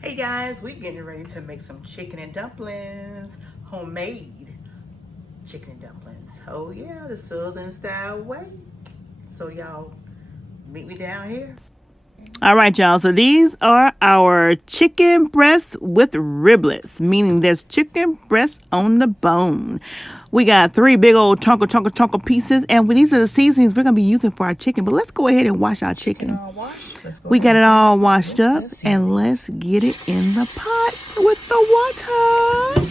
Hey guys, we're getting ready to make some chicken and dumplings, homemade chicken and dumplings. Oh yeah, the Southern style way. So y'all meet me down here. All right, y'all. So these are our chicken breasts with riblets, meaning there's chicken breasts on the bone. We got 3 big old chunka pieces, and these are the seasonings we're gonna be using for our chicken. But let's go ahead and wash our chicken. We got it all washed up, and let's get it in the pot with the water.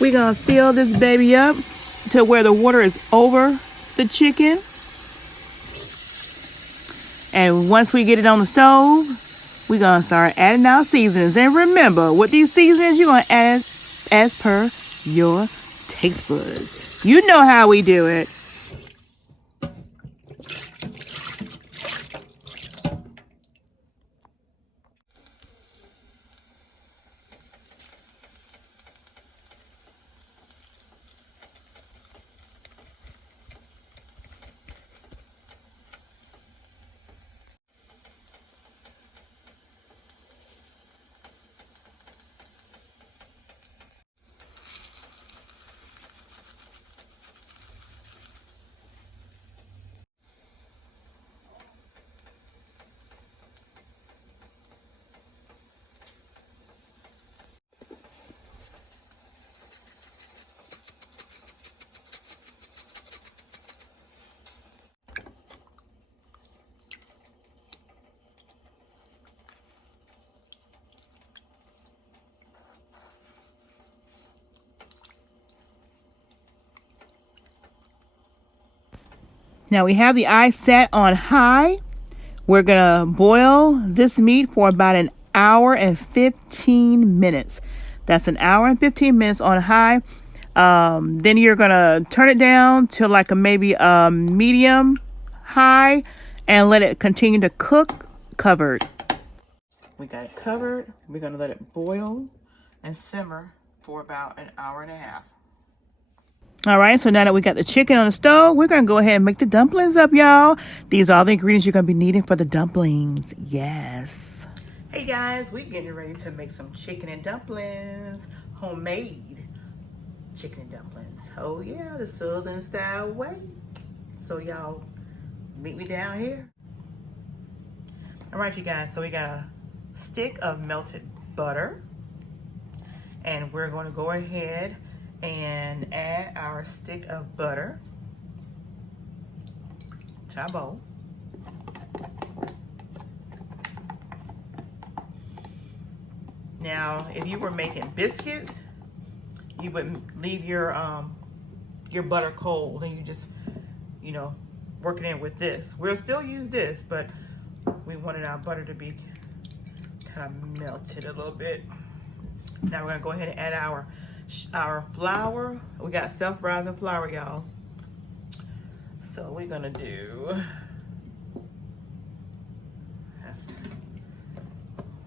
We're gonna fill this baby up to where the water is over the chicken. And once we get it on the stove, we're going to start adding our seasonings. And remember, with these seasonings, you're going to add as per your taste buds. You know how we do it. Now we have the eye set on high. We're going to boil this meat for about an hour and 15 minutes. That's an hour and 15 minutes on high. Then you're going to turn it down to like maybe a medium high and let it continue to cook covered. We got it covered. We're gonna let it boil and simmer for about an hour and a half. All right, so now that we got the chicken on the stove, we're going to go ahead and make the dumplings up, y'all. These are all the ingredients you're going to be needing for the dumplings. Yes. Hey guys, we're getting ready to make some chicken and dumplings, homemade chicken and dumplings. Oh yeah, the Southern style way. So y'all meet me down here. All right, you guys, so we got a stick of melted butter, and we're going to go ahead and add our stick of butter to our bowl. Now, if you were making biscuits, you would leave your butter cold and you just, work it in with this. We'll still use this, but we wanted our butter to be kind of melted a little bit. Now we're gonna go ahead and add our flour. We got self-rising flour, y'all. So we're gonna do, that's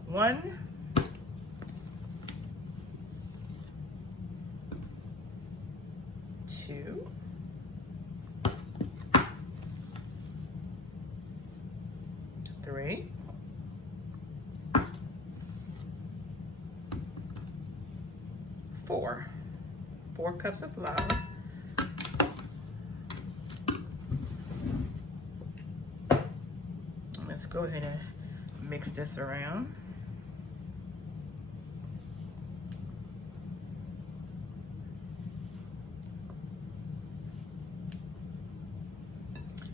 1, 2, 3, 4 cups of flour. Let's go ahead and mix this around.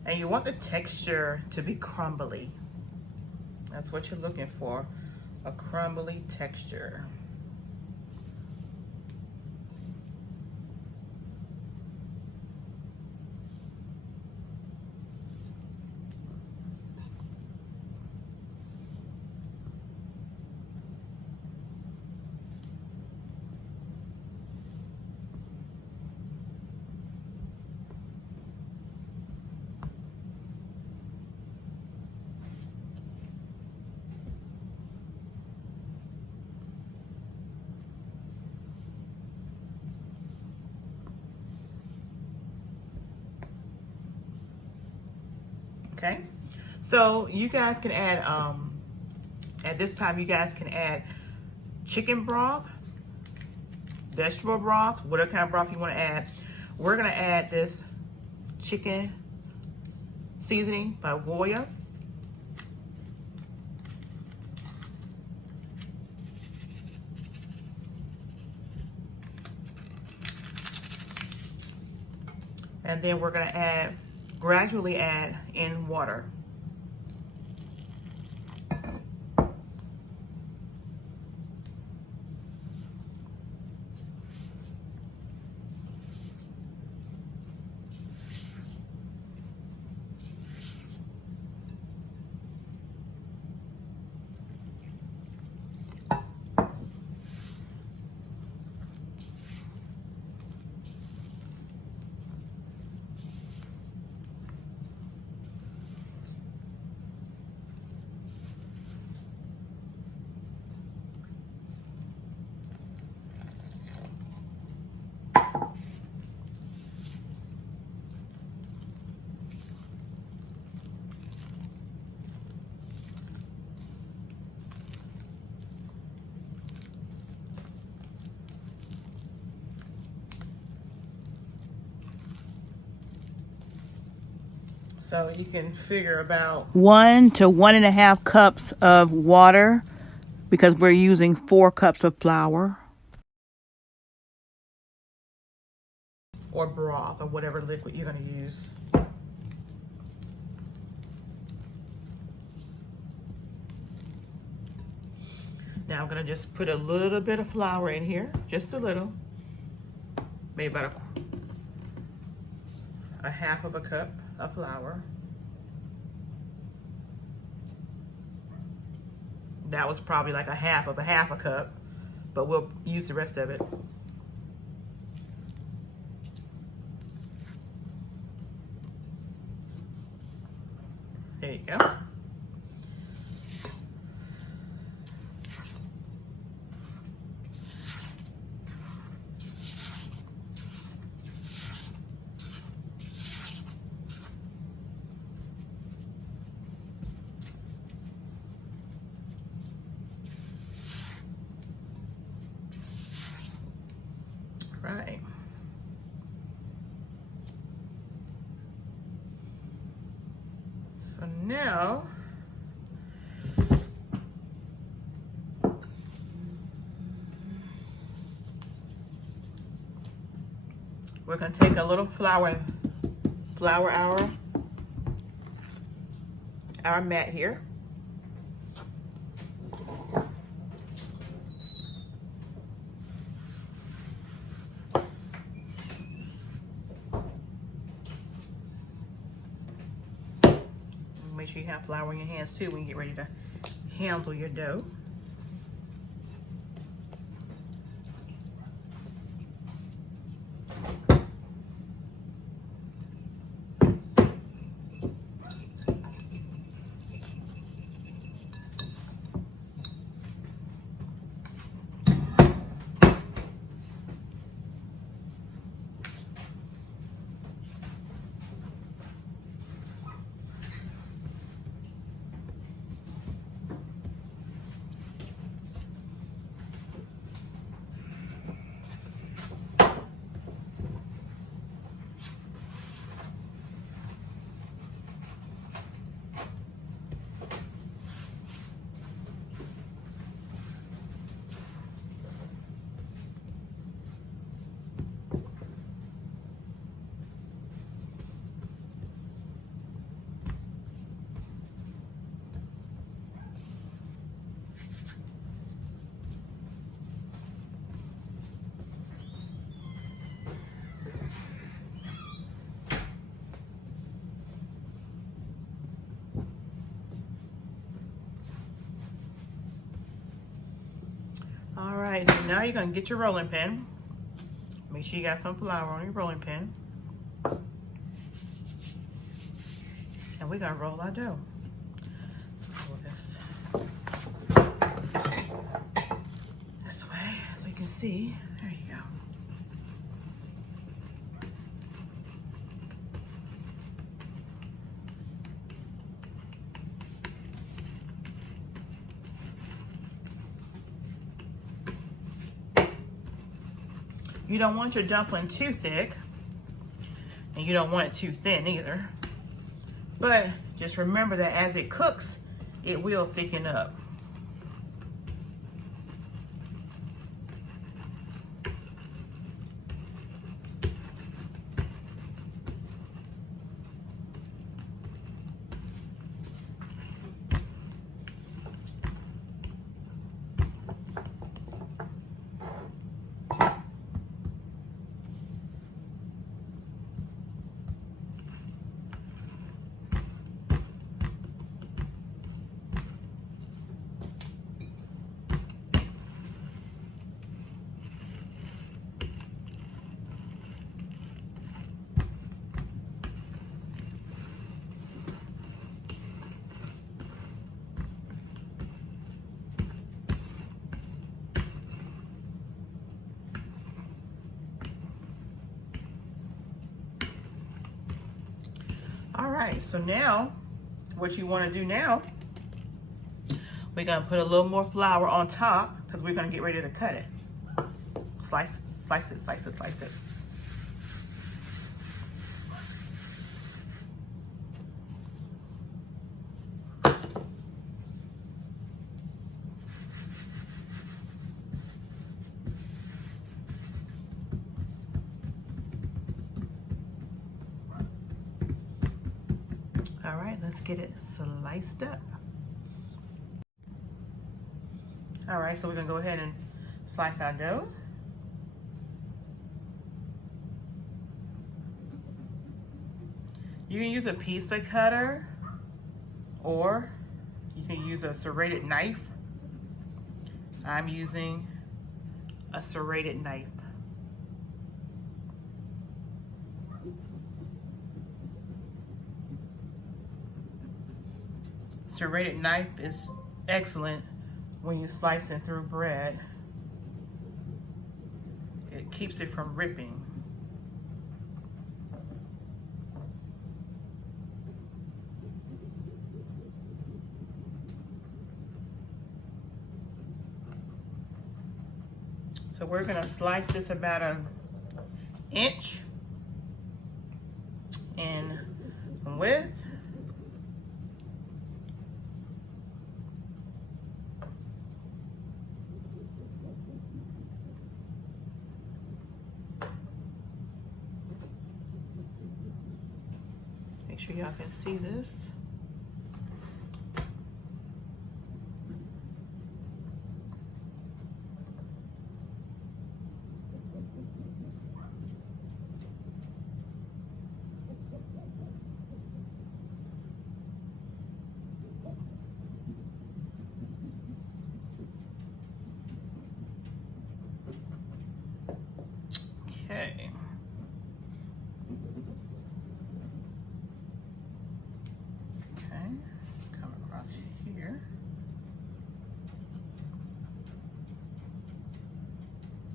And you want the texture to be crumbly. That's what you're looking for, a crumbly texture. Okay, so you guys can add, at this time you guys can add chicken broth, vegetable broth, whatever kind of broth you want to add. We're going to add this chicken seasoning by Goya. And then we're going to gradually add in water. So you can figure about 1 to 1.5 cups of water because we're using 4 cups of flour. or broth or whatever liquid you're going to use. Now I'm going to just put a little bit of flour in here, just a little, maybe about a half of a cup of flour. That was probably like a half a cup, but we'll use the rest of it. There you go. Right. So now we're going to take a little flour our mat here. Make sure you have flour in your hands too when you get ready to handle your dough. All right, so now you're gonna get your rolling pin. Make sure you got some flour on your rolling pin. And we're gonna roll our dough. So roll this way so you can see. There you go. You don't want your dumpling too thick, and you don't want it too thin either. But just remember that as it cooks, it will thicken up. All right, so now what you want to do now, we're going to put a little more flour on top because we're going to get ready to cut it. Slice it, slice it, slice it, slice it. All right, let's get it sliced up. All right, so we're gonna go ahead and slice our dough. You can use a pizza cutter or you can use a serrated knife. I'm using a serrated knife. Serrated knife is excellent when you're slicing through bread. It keeps it from ripping. So we're gonna slice this about an inch in width. Make sure y'all can see this. Okay. Okay, come across here.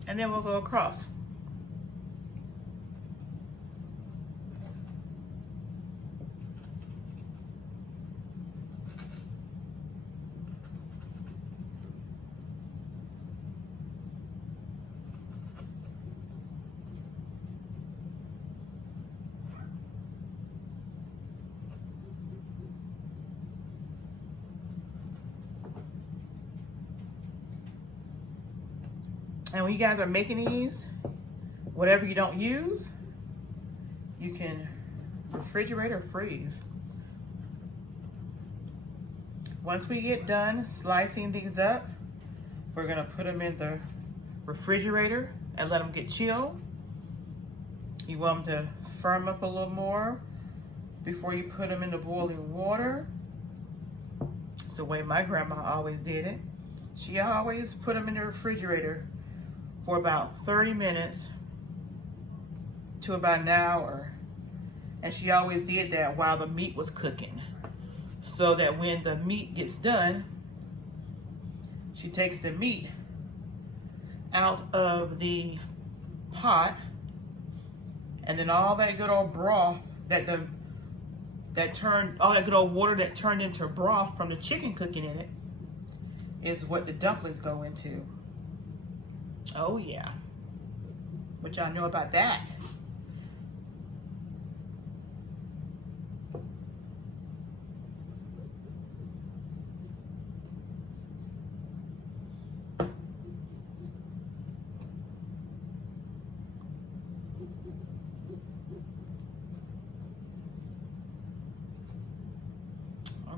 And then we'll go across. And when you guys are making these, whatever you don't use, you can refrigerate or freeze. Once we get done slicing these up, we're gonna put them in the refrigerator and let them get chilled. You want them to firm up a little more before you put them in the boiling water. It's the way my grandma always did it. She always put them in the refrigerator for about 30 minutes to about an hour. And she always did that while the meat was cooking. So that when the meat gets done, she takes the meat out of the pot, and then all that good old broth all that good old water that turned into broth from the chicken cooking in it is what the dumplings go into. Oh yeah. What y'all know about that?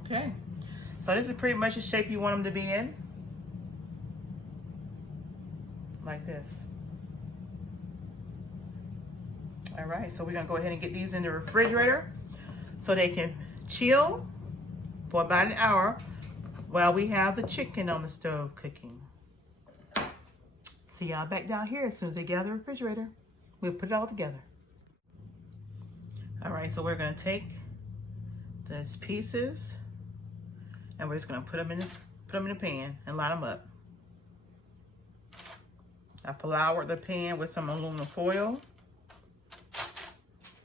Okay, so this is pretty much the shape you want them to be in. Like this. All right, so we're gonna go ahead and get these in the refrigerator so they can chill for about an hour while we have the chicken on the stove cooking. See y'all back down here as soon as they get out of the refrigerator. We'll put it all together. All right, so we're gonna take these pieces and we're just gonna put them in the pan and line them up. I floured the pan with some aluminum foil.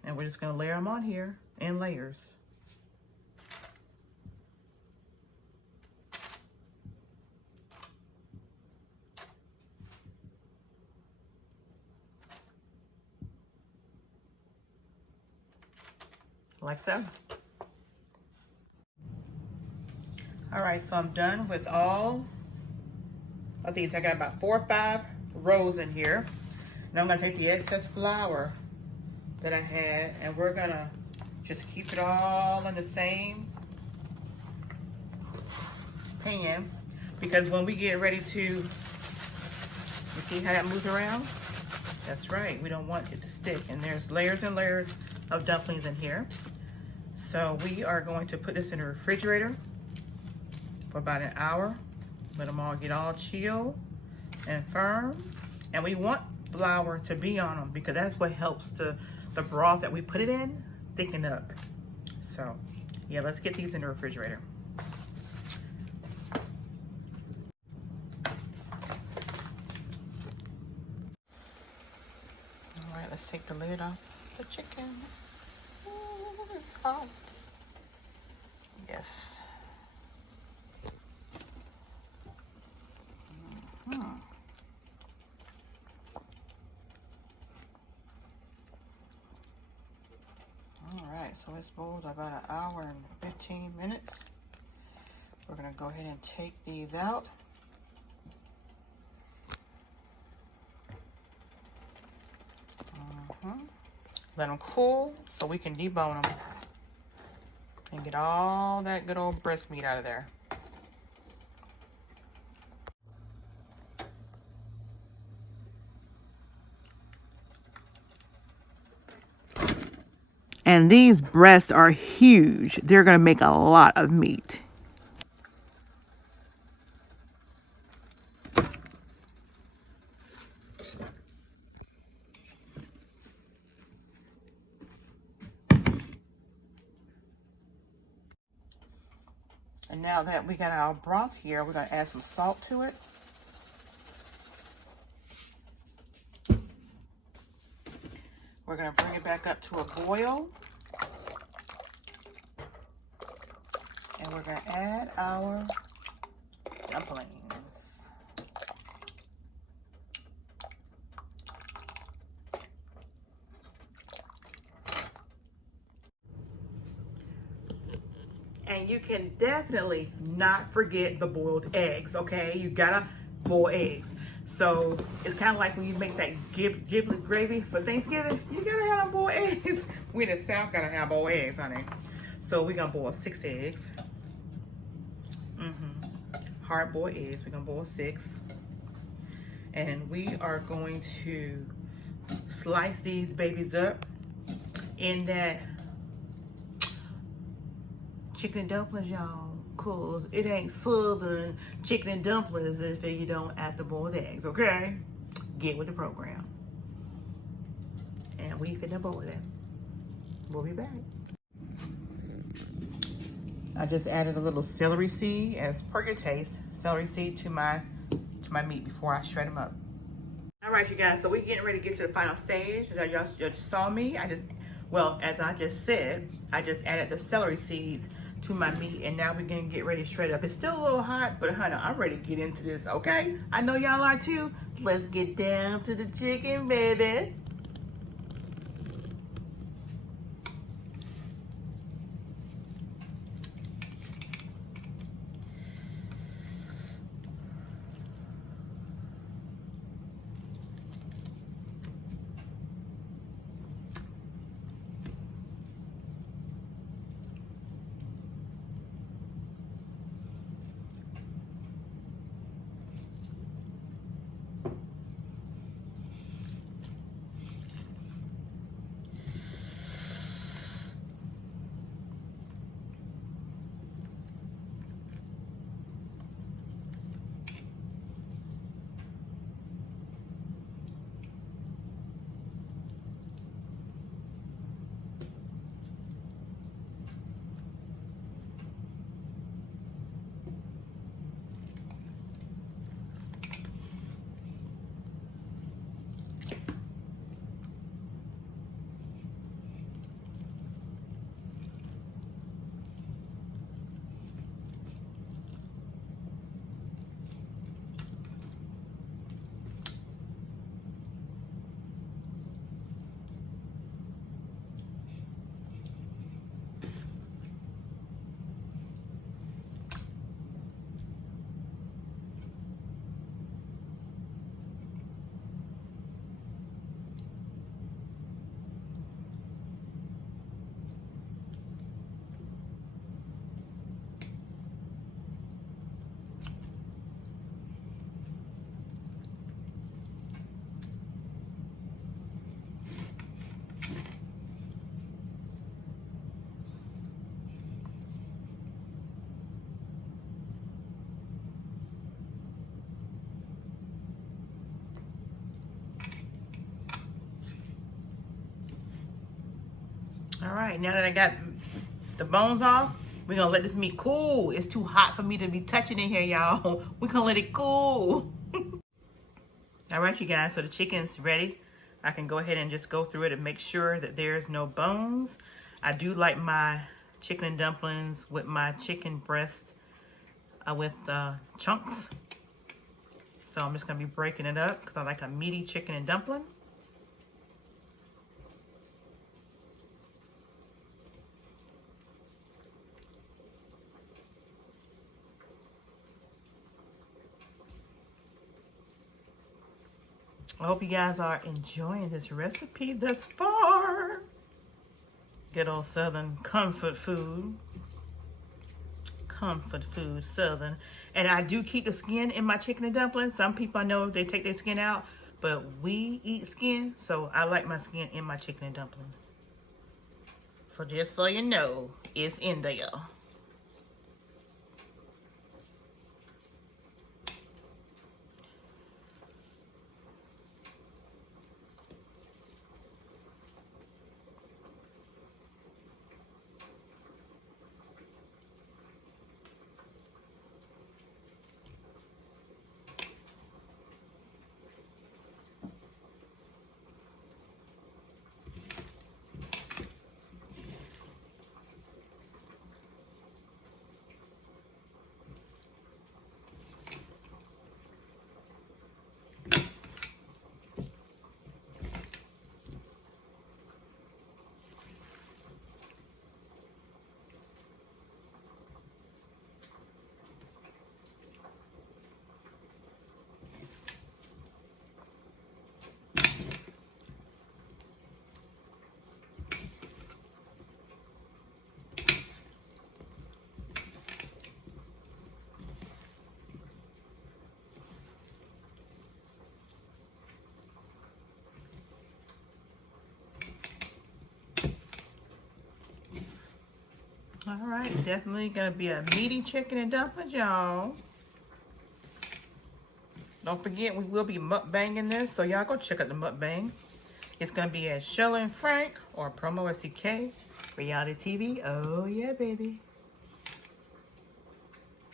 And we're just gonna layer them on here in layers. Like so. All right, so I'm done with all of these. I got about 4 or 5 rows in here. Now I'm gonna take the excess flour that I had and we're gonna just keep it all in the same pan, because when we get ready to, you see how that moves around? That's right, we don't want it to stick. And there's layers and layers of dumplings in here. So we are going to put this in the refrigerator for about an hour. Let them all get all chill and firm. And we want flour to be on them because that's what helps the broth that we put it in thicken up. So yeah, let's get these in the refrigerator. All right, let's take the lid off the chicken. Ooh, it's hot. Yes. So it's boiled about an hour and 15 minutes. We're gonna go ahead and take these out. Let them cool so we can debone them and get all that good old breast meat out of there. And these breasts are huge. They're going to make a lot of meat. And now that we got our broth here, we're going to add some salt to it. We're going to bring it back up to a boil. And we're going to add our dumplings. And you can definitely not forget the boiled eggs, okay? You gotta boil eggs. So it's kind of like when you make that giblet gravy for Thanksgiving, you gotta have them boiled eggs. We in the South gotta have boiled eggs, honey. So we're gonna boil 6 eggs. Hard boiled eggs, we're gonna boil 6. And we are going to slice these babies up in that chicken and dumplings, y'all, cause it ain't southern chicken and dumplings if you don't add the boiled eggs, okay? Get with the program. And we finna boil them. We'll be back. I just added a little celery seed, as per your taste, celery seed to my meat before I shred them up. All right, you guys, so we're getting ready to get to the final stage. As y'all just saw me, as I just said, I just added the celery seeds to my meat, and now we're gonna get ready straight up. It's still a little hot, but honey, I'm ready to get into this, okay? I know y'all are too. Let's get down to the chicken, baby. All right, now that I got the bones off, we're gonna let this meat cool. It's too hot for me to be touching in here, y'all. We're gonna let it cool. All right, you guys, so the chicken's ready. I can go ahead and just go through it and make sure that there's no bones. I do like my chicken and dumplings with my chicken breast with chunks. So I'm just gonna be breaking it up because I like a meaty chicken and dumpling. I hope you guys are enjoying this recipe thus far. Good old Southern comfort food. Comfort food, Southern. And I do keep the skin in my chicken and dumplings. Some people I know they take their skin out, but we eat skin, so I like my skin in my chicken and dumplings. So just so you know, it's in there. All right, definitely gonna be a meaty chicken and dumplings, y'all. Don't forget, we will be mukbanging this, so y'all go check out the mukbang. It's gonna be at Shella and Frank or PromoSTK reality TV. Oh yeah, baby.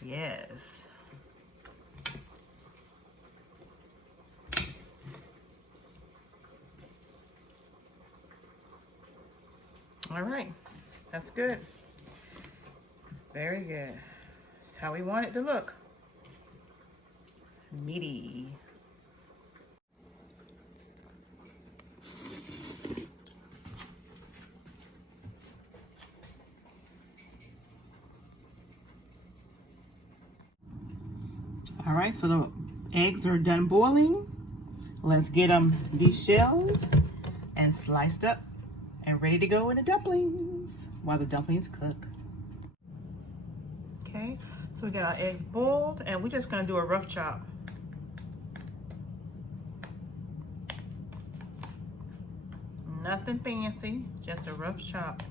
Yes. All right, that's good. Very good. That's how we want it to look. Meaty. All right, so the eggs are done boiling. Let's get them deshelled and sliced up and ready to go in the dumplings while the dumplings cook. Okay, so we got our eggs boiled and we're just gonna do a rough chop. Nothing fancy, just a rough chop.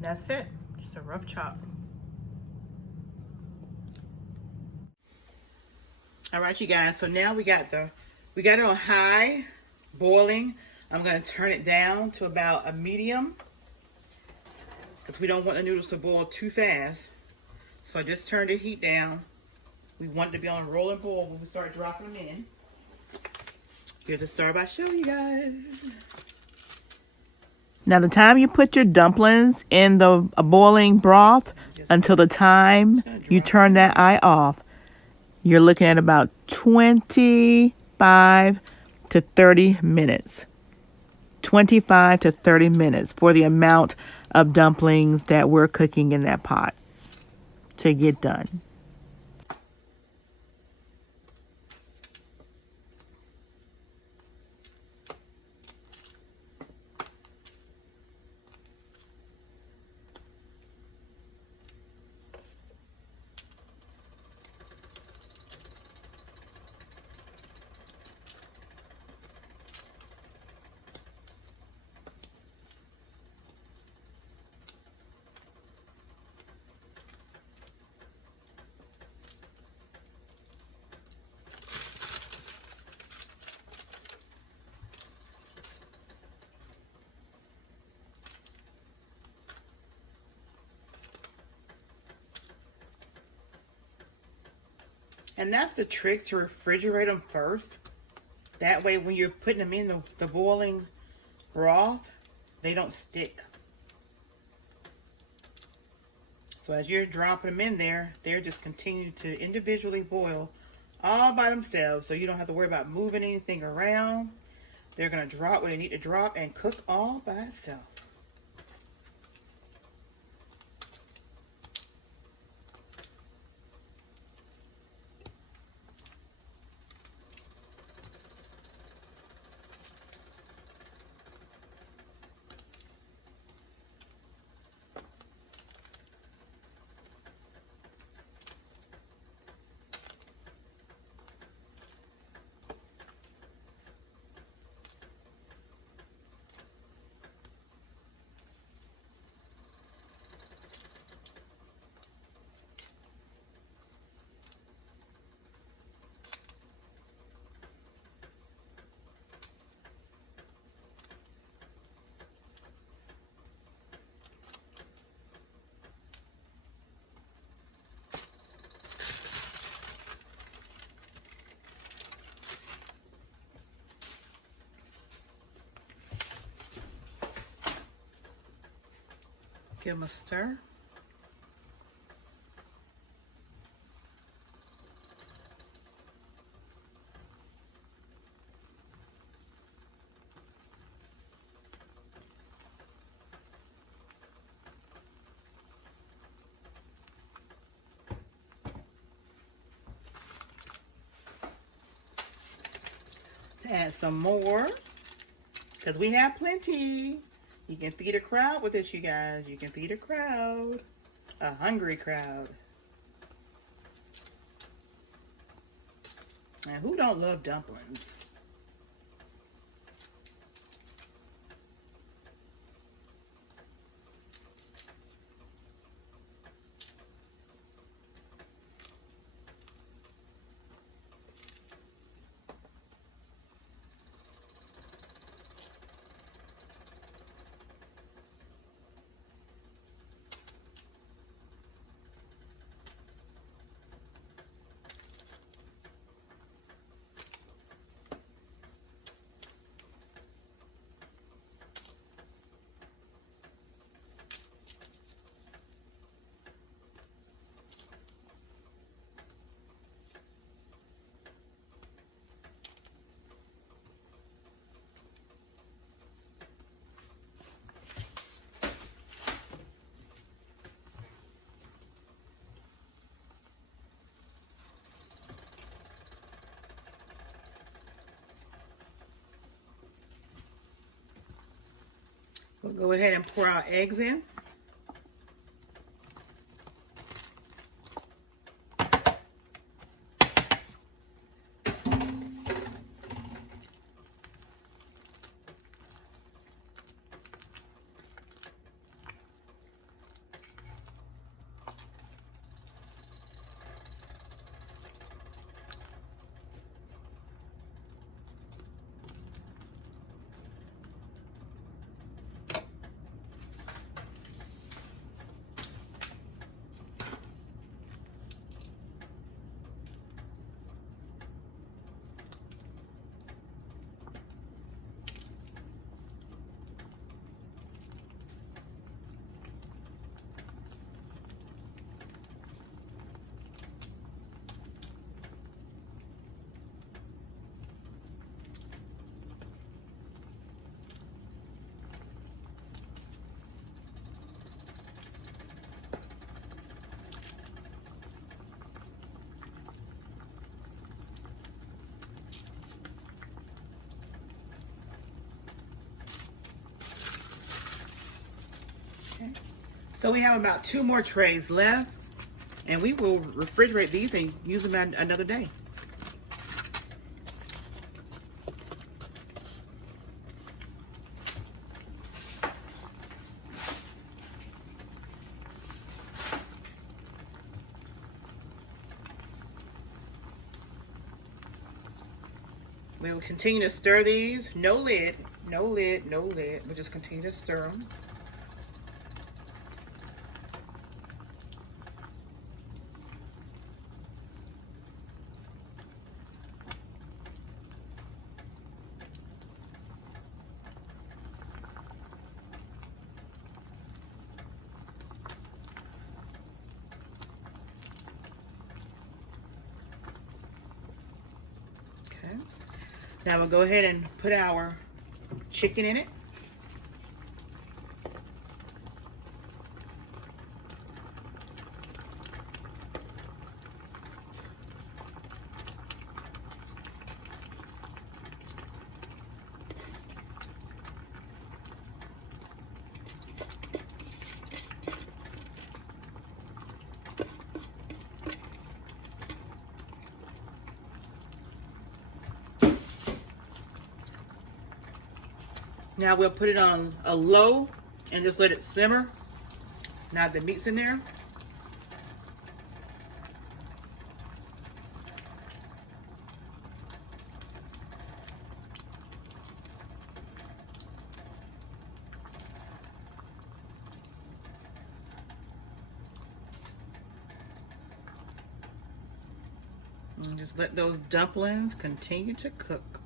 That's it, just a rough chop. All right, you guys, so now we got it on high, boiling. I'm gonna turn it down to about a medium because we don't want the noodles to boil too fast. So I just turned the heat down. We want it to be on a rolling boil when we start dropping them in. Here's a start by showing you guys. Now, the time you put your dumplings in the boiling broth until the time you turn that eye off, you're looking at about 25 to 30 minutes. 25 to 30 minutes for the amount of dumplings that we're cooking in that pot to get done. And that's the trick, to refrigerate them first. That way when you're putting them in the boiling broth, they don't stick. So as you're dropping them in there, they're just continue to individually boil all by themselves. So you don't have to worry about moving anything around. They're gonna drop where they need to drop and cook all by itself. Give them a stir. To add some more, because we have plenty. You can feed a crowd with this, you guys. You can feed a crowd. A hungry crowd. And who don't love dumplings? We'll go ahead and pour our eggs in. So we have about 2 more trays left, and we will refrigerate these and use them another day. We will continue to stir these. No lid, no lid, no lid. We'll just continue to stir them. Okay. Now we'll go ahead and put our chicken in it. Now we'll put it on a low and just let it simmer. Now the meat's in there. And just let those dumplings continue to cook.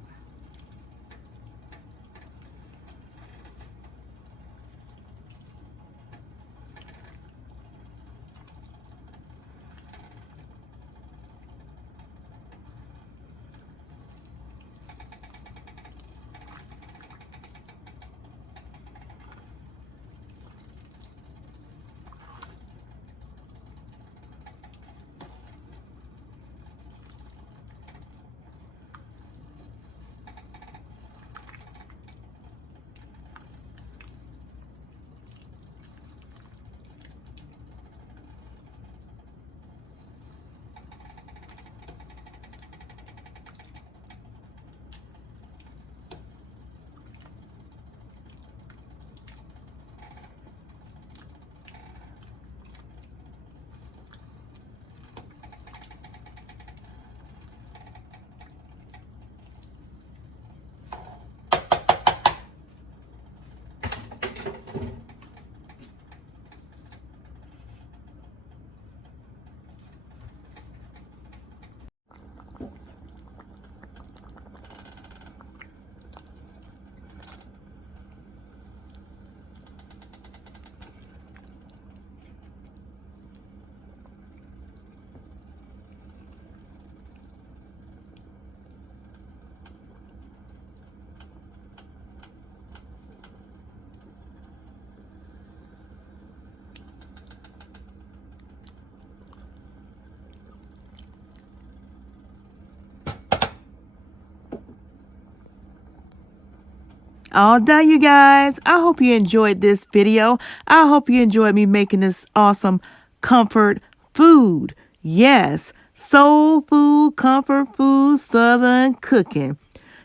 all done, you guys. I hope you enjoyed this video. I hope you enjoyed me making this awesome comfort food. Yes, soul food, comfort food, southern cooking.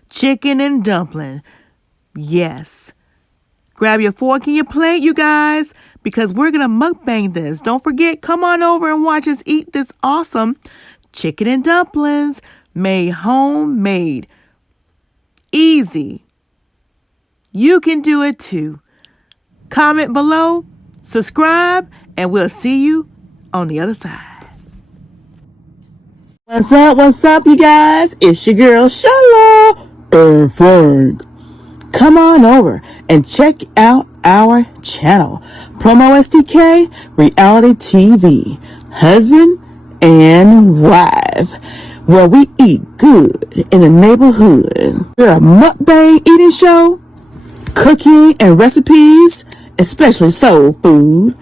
Chicken and dumpling. Yes. Grab your fork and your plate, you guys, because we're going to mukbang this. Don't forget, come on over and watch us eat this awesome chicken and dumplings made homemade. Easy. You can do it too. Comment below, subscribe, and we'll see you on the other side. What's up, you guys? It's your girl, Shala and Frank. Come on over and check out our channel, PromoSTK Reality TV, husband and wife, where we eat good in the neighborhood. We're a mukbang eating show, cooking and recipes, especially soul food,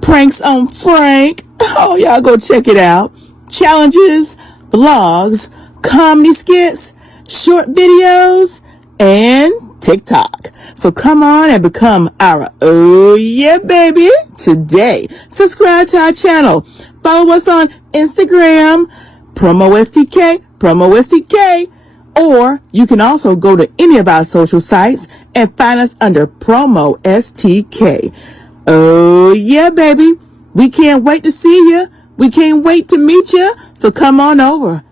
pranks on Frank. Oh, y'all go check it out. Challenges, vlogs, comedy skits, short videos, and TikTok. So come on and become our oh yeah baby today. Subscribe to our channel. Follow us on Instagram, PromoSTK, or you can also go to any of our social sites and find us under PromoSTK. Oh yeah baby. We can't wait to see you. We can't wait to meet you. So come on over